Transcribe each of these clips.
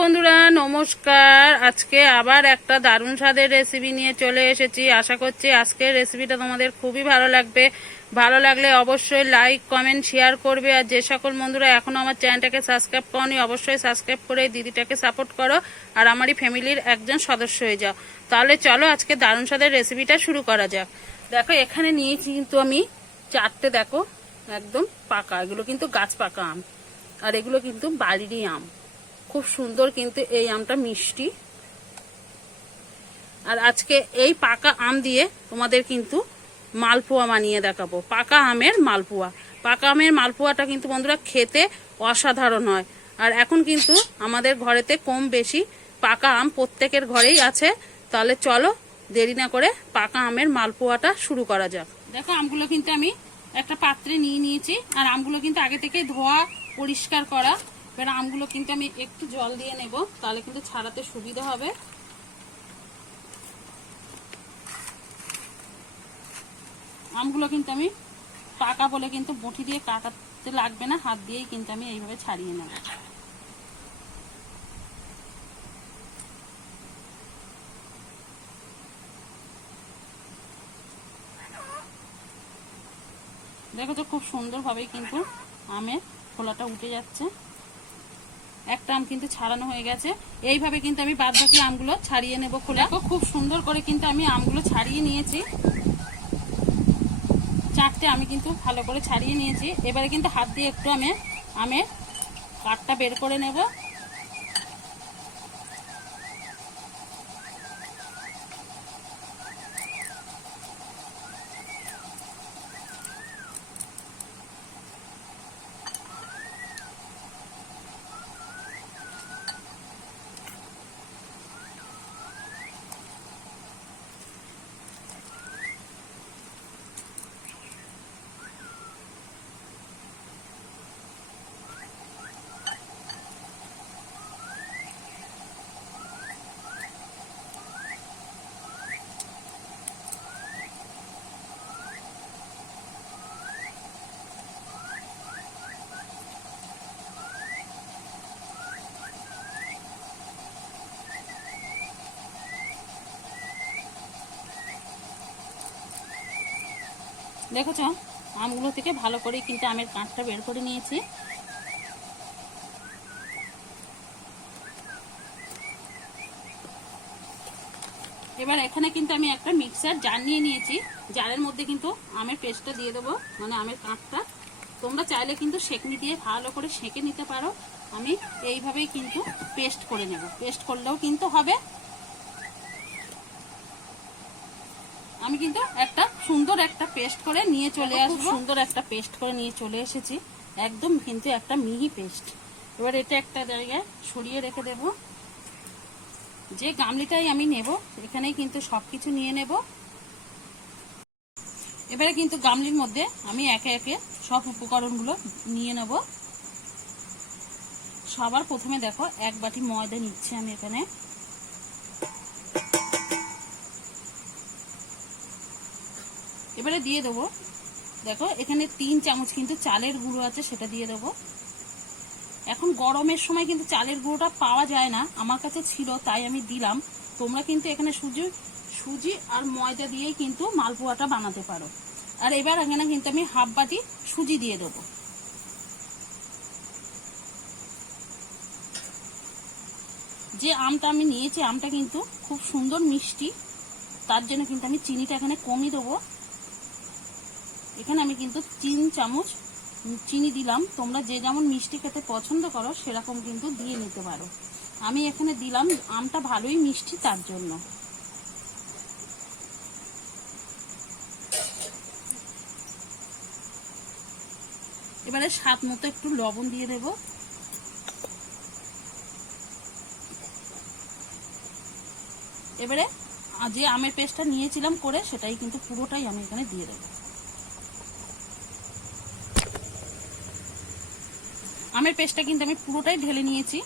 বন্ধুরা, নমস্কার। আজকে আবার একটা দারুণ স্বাদের রেসিপি নিয়ে চলে এসেছি। আশা করছি আজকের রেসিপিটা তোমাদের খুবই ভালো লাগবে। ভালো লাগলে অবশ্যই লাইক কমেন্ট শেয়ার করবে। আর যে সকল বন্ধুরা এখনও আমার চ্যানেলটাকে সাবস্ক্রাইব করনি, অবশ্যই সাবস্ক্রাইব করে দিদিটাকে সাপোর্ট করো। আর আমারই ফ্যামিলির একজন সদস্য হয়ে যাও। তাহলে চলো আজকে দারুণ স্বাদের রেসিপিটা শুরু করা যাক। দেখো, এখানে নিয়েছি কিন্তু আমি চারটে, দেখো, একদম পাকা। এগুলো কিন্তু গাছ পাকা আম। আর এগুলো কিন্তু বাড়িরই আম। খুব সুন্দর কিন্তু এই আমটা মিষ্টি। আর আজকে এই পাকা আম দিয়ে তোমাদের কিন্তু মালপোয়া বানিয়ে দেখাবো। পাকা আমের মালপোয়া। পাকা আমের মালপোয়াটা কিন্তু বন্ধুরা খেতে অসাধারণ হয়। আর এখন কিন্তু আমাদের ঘরেতে কম বেশি পাকা আম প্রত্যেকের ঘরেই আছে। তাহলে চলো দেরি না করে পাকা আমের মালপোয়াটা শুরু করা যাক। দেখো আমগুলো কিন্তু আমি একটা পাত্রে নিয়ে নিয়েছি। আর আমগুলো কিন্তু আগে থেকে ধোয়া, পরিষ্কার করা। এবার আমগুলো কিন্তু আমি একটু জল দিয়ে নেব, তাহলে কিন্তু ছাড়াতে সুবিধা হবে। আমগুলো কিন্তু আমি পাকা বলে কিন্তু বটি দিয়ে কাটাতে লাগবে না, হাত দিয়েই কিন্তু আমি এইভাবে ছাড়িয়ে নেব। দেখো তো খুব সুন্দরভাবেই কিন্তু আমের খোলাটা উঠে যাচ্ছে। একটা আম কিন্তু ছাড়ানো হয়ে গেছে। এইভাবে কিন্তু আমি বাদ বাকি আমগুলো ছাড়িয়ে নেব খোলা। খুব সুন্দর করে কিন্তু আমি আমগুলো ছাড়িয়ে নিয়েছি। চারটে আমি কিন্তু ভালো করে ছাড়িয়ে নিয়েছি। এবারে কিন্তু হাত দিয়ে একটু আমি আমের কাঠটা বের করে নেব। দেখেছ আমগুলো থেকে ভালো করে কিন্তু আমের কাঁচটা বের করে নিয়েছি। এবার এখানে কিন্তু আমি একটা মিক্সার জার নিয়ে নিয়েছি, জারের মধ্যে কিন্তু আমের পেস্টটা দিয়ে দেবো মানে আমের কাঁচটা। তোমরা চাইলে কিন্তু সেঁকনি দিয়ে ভালো করে সেঁকে নিতে পারো। আমি এইভাবেই কিন্তু পেস্ট করে নেব। পেস্ট করলেও কিন্তু হবে আমি কিন্তু একটা সুন্দর একটা পেস্ট করে নিয়ে চলে আসব। সুন্দর একটা পেস্ট করে নিয়ে চলে এসেছি। একদম কিন্তু একটা মিহি পেস্ট। এবার এটা একটা জায়গায় সরিয়ে রেখে দেব। যে গামলিটাই আমি নেব এখানেই কিন্তু সবকিছু নিয়ে নেব। এবারে কিন্তু গামলির মধ্যে আমি একে একে সব উপকরণগুলো নিয়ে নেব। সবার প্রথমে দেখো এক বাটি ময়দা নিচ্ছি আমি এখানে। এবারে দিয়ে দেবো। দেখো, এখানে তিন চামচ কিন্তু চালের গুঁড়ো আছে, সেটা দিয়ে দেবো। এখন গরমের সময় কিন্তু চালের গুঁড়োটা পাওয়া যায় না। আমার কাছে ছিল, তাই আমি দিলাম। তোমরা কিন্তু এখানে সুজি সুজি আর ময়দা দিয়েই কিন্তু মালপোয়াটা বানাতে পারো। আর এবার এখানে কিন্তু আমি হাফ বাটি সুজি দিয়ে দেবো। যে আমটা আমি নিয়েছি, আমটা কিন্তু খুব সুন্দর মিষ্টি। তার জন্য কিন্তু আমি চিনিটা এখানে কমিয়ে দেবো। এখানে আমি কিন্তু তিন চামচ চিনি দিলাম। তোমরা যে যেমন মিষ্টি খেতে পছন্দ করো, সেরকম কিন্তু দিয়ে নিতে পারো। আমি এখানে দিলাম আমটা ভালোই মিষ্টি তার জন্য। এবারে স্বাদ মতো একটু লবণ দিয়ে দেব। এবারে যে আমের পেস্টটা নিয়েছিলাম করে, সেটাই কিন্তু পুরোটাই আমি এখানে দিয়ে দেবো। আমের পেস্টটা কিন্তু আমি পুরোটাই ঢেলে নিয়েছি।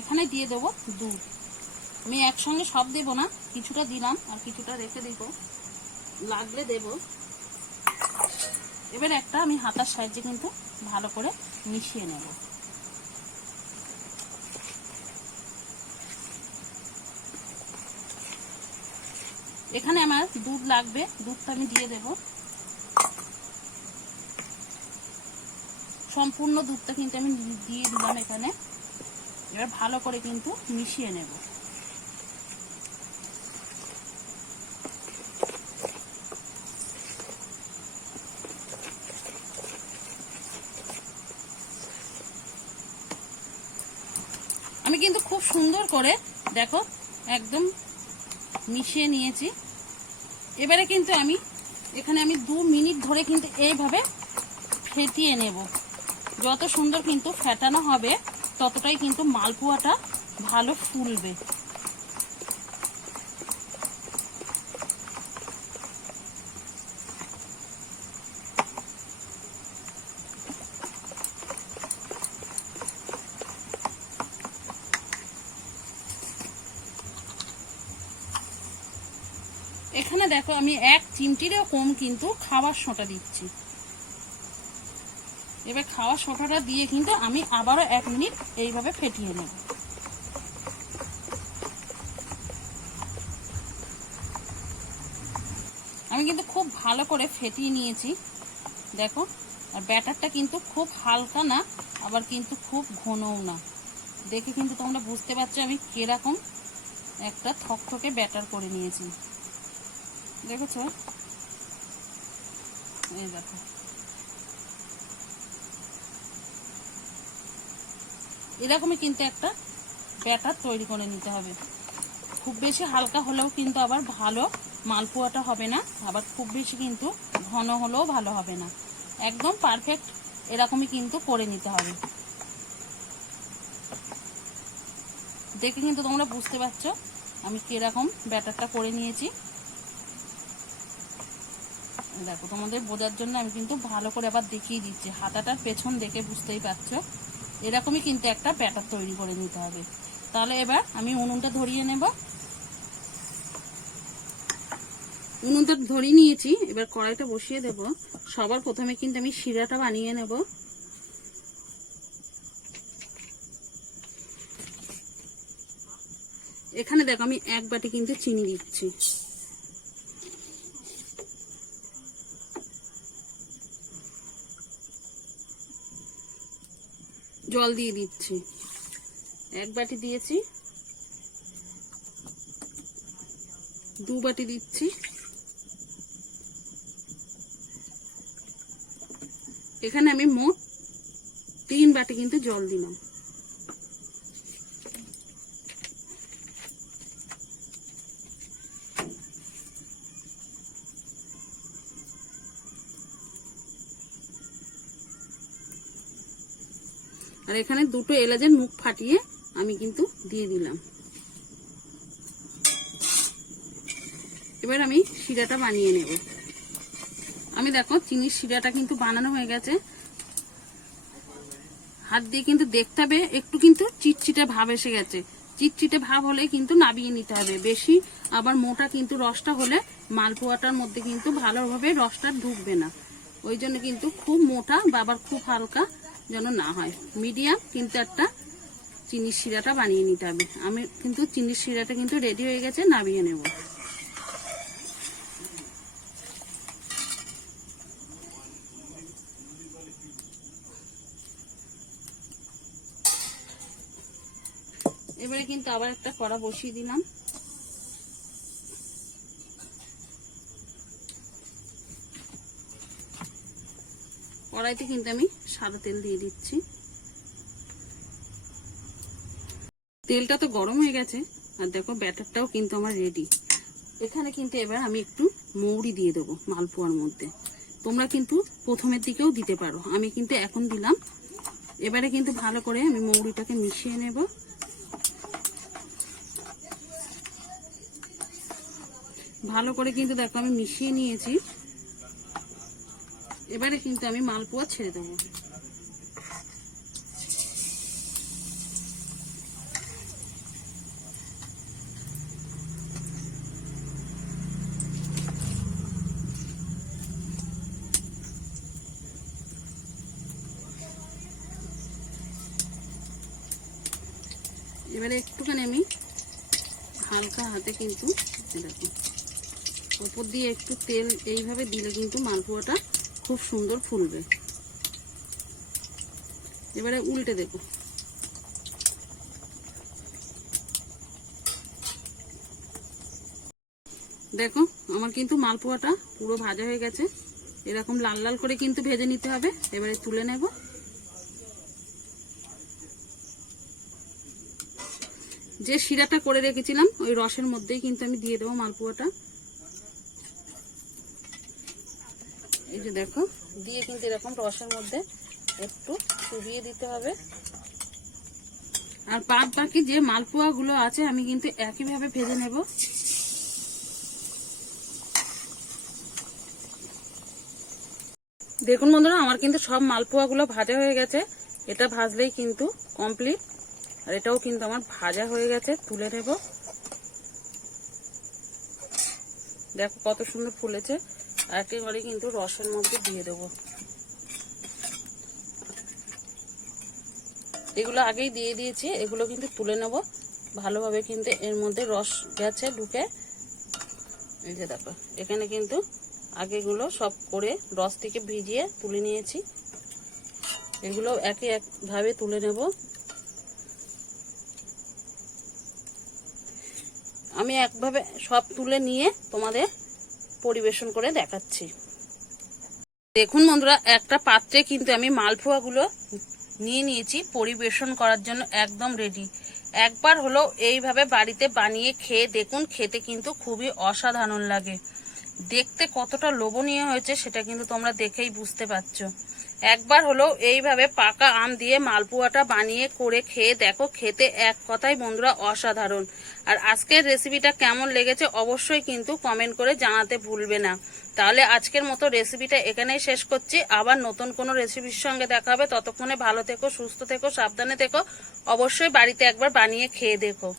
এখানে দিয়ে দেবো দুধ। আমি একসঙ্গে সব দেব না, কিছুটা দিলাম আর কিছুটা রেখে দেব। লাগলে দেব। এবার একটা আমি হাতার সাহায্যে কিন্তু ভালো করে মিশিয়ে নেব। এখানে আমার দুধ লাগবে, দুধটা আমি দিয়ে দেব। সম্পূর্ণ দুধটা কিন্তু আমি দিয়ে দিলাম এখানে। এবার ভালো করে কিন্তু মিশিয়ে নেব। আমি কিন্তু খুব সুন্দর করে, দেখো, একদম মিশিয়ে নিয়েছি। এবারে কিন্তু আমি, এখানে আমি দু মিনিট ধরে কিন্তু এইভাবে ফেটিয়ে নেব। যত সুন্দর কিন্তু ফেটানো হবে, ততটাই কিন্তু মালপোয়াটা ভালো ফুলবে। এখানে দেখো আমি এক চিমটিরও কম কিন্তু খাবার সোঁটা দিচ্ছি। এবার খাওয়া সোঁটাটা দিয়ে কিন্তু আমি আবারও এক মিনিট এইভাবে ফেটিয়ে নেব। আমি কিন্তু খুব ভালো করে ফেটিয়ে নিয়েছি। দেখো, আর ব্যাটারটা কিন্তু খুব হালকা না, আবার কিন্তু খুব ঘনও না। দেখে কিন্তু তোমরা বুঝতে পারছ আমি কীরকম একটা থকথকে ব্যাটার করে নিয়েছি। দেখেছ? এই দেখো। এরকমই কিন্তু একটা ব্যাটার তৈরি করে নিতে হবে। খুব বেশি হালকা হলেও কিন্তু আবার ভালো মালপোয়াটা হবে না, আবার খুব বেশি কিন্তু ঘন হলেও ভালো হবে না। একদম পারফেক্ট এরকমই কিন্তু করে নিতে হবে। দেখে কিন্তু তোমরা বুঝতে পারছ আমি কীরকম ব্যাটারটা করে নিয়েছি। দেখো, তোমাদের বোঝার জন্য আমি কিন্তু ভালো করে আবার দেখিয়ে দিচ্ছি। হাতাটার পেছন দেখে বুঝতেই পারছ। এরকমই কিন্তু একটা ব্যাটার তৈরি করে নিতে হবে। তাহলে এবার আমি উনুনটা ধরিয়ে নেব। উনুনটা ধরিয়ে নিয়েছি, এবার কড়াইটা বসিয়ে দেব। সবার প্রথমে কিন্তু আমি শিরাটা বানিয়ে নেব। এখানে দেখো আমি এক বাটি কিন্তু চিনি দিচ্ছি। জল দিয়ে দিচ্ছি। এক বাটি দিয়েছি। দু বাটি দিচ্ছি। এখানে আমি মোট তিন বাটি কিন্তু জল দিলাম। আর এখানে দুটো এলাচের মুখ ফাটিয়ে আমি কিন্তু দিয়ে দিলাম। এবার আমি শিরাটা বানিয়ে নেব। আমি দেখো চিনির শিরাটা কিন্তু বানানো হয়ে গেছে। হাত দিয়ে কিন্তু দেখতে হবে, একটু কিন্তু চিটচিটে ভাব এসে গেছে। চিটচিটে ভাব হলে কিন্তু নাবিয়ে নিতে হবে। বেশি আবার মোটা কিন্তু রসটা হলে মালপোয়াটার মধ্যে কিন্তু ভালোভাবে রসটা ঢুকবে না। ওই জন্য কিন্তু খুব মোটা বা আবার খুব হালকা যেন না হয়। মিডিয়াম কিন্তু একটা চিনির শিরাটা বানিয়ে নিতে হবে। আমি কিন্তু চিনির শিরাটা কিন্তু রেডি হয়ে গেছে, নামিয়ে নেব। এবারে কিন্তু আবার একটা কড়া বসিয়ে দিলাম। কড়াইতে কিন্তু আমি সাদা তেল দিয়ে দিচ্ছি। তেলটা তো গরম হয়ে গেছে, আর দেখো ব্যাটারটাও কিন্তু আমার রেডি এখানে কিন্তু এবার আমি একটু মৌরি দিয়ে দেবো মালপোয়ার মধ্যে। তোমরা কিন্তু প্রথমের দিকেও দিতে পারো। আমি কিন্তু এখন দিলাম। এবারে কিন্তু ভালো করে আমি মৌরিটাকে মিশিয়ে নেব। ভালো করে কিন্তু দেখো আমি মিশিয়ে নিয়েছি। এবারে কিন্তু আমি মালপোয়া ছেড়ে দেবো। এবারে একটুখানি আমি হালকা হাতে কিন্তু দেখো ওপর দিয়ে একটু তেল এইভাবে দিলে কিন্তু মালপোয়াটা খুব সুন্দর ফুলবে। এবারে উল্টে দেবো। দেখো, আমার কিন্তু মালপোয়াটা পুরো ভাজা হয়ে গেছে। এরকম লাল লাল করে কিন্তু ভেজে নিতে হবে। এবারে তুলে নেব। যে শিরাটা করে রেখেছিলাম, ওই রসের মধ্যেই কিন্তু আমি দিয়ে দেবো মালপোয়াটা। যে দেখো। দিয়ে কিন্তু এরকম রসের মধ্যে একটু চুবিয়ে দিতে হবে। আর বাদ বাকি যে মালপোয়াগুলো আছে, আমি কিন্তু একইভাবে ভেজে নেব। দেখুন বন্ধুরা, আমার কিন্তু সব মালপোয়াগুলো ভাজা হয়ে গেছে। এটা ভাজলেই কিন্তু কমপ্লিট আর এটাও কিন্তু আমার ভাজা হয়ে গেছে, তুলে নেব। দেখো কত সুন্দর ফুলেছে। একেবারে কিন্তু রসের মধ্যে দিয়ে দেবো। এগুলো আগেই দিয়ে দিয়েছি, এগুলো কিন্তু তুলে নেব। ভালোভাবে কিন্তু এর মধ্যে রস গেছে, ঢুকে। এই যে দেখো, এখানে কিন্তু আগেগুলো সব করে রস থেকে ভিজিয়ে তুলে নিয়েছি। এগুলো একে একভাবে তুলে নেব। আমি একভাবে সব তুলে নিয়ে তোমাদের পরিবেশন করে দেখাচ্ছি। দেখুন বন্ধুরা, একটা পাত্রে কিন্তু আমি মালপোয়াগুলো নিয়ে নিয়েছি পরিবেশন করার জন্য একদম রেডি একবার হলো এইভাবে বাড়িতে বানিয়ে খেয়ে দেখুন, খেতে কিন্তু খুবই অসাধারণ লাগে। দেখতে কতটা লোভনীয় হয়েছে সেটা কিন্তু তোমরা দেখেই বুঝতে পারছ। একবার হলো এইভাবে পাকা আম দিয়ে মালপোয়াটা বানিয়ে করে খেয়ে দেখো, খেতে এক কথাই বন্ধুরা অসাধারণ। আর আজকের রেসিপিটা কেমন লেগেছে অবশ্যই কিন্তু কমেন্ট করে জানাতে ভুলবে না। তাহলে আজকের মতো রেসিপিটা এখানেই শেষ করছি। আবার নতুন কোনো রেসিপির সঙ্গে দেখা হবে। ততক্ষণে ভালো থেকো, সুস্থ থেকো, সাবধানে থেকো। অবশ্যই বাড়িতে একবার বানিয়ে খেয়ে দেখো।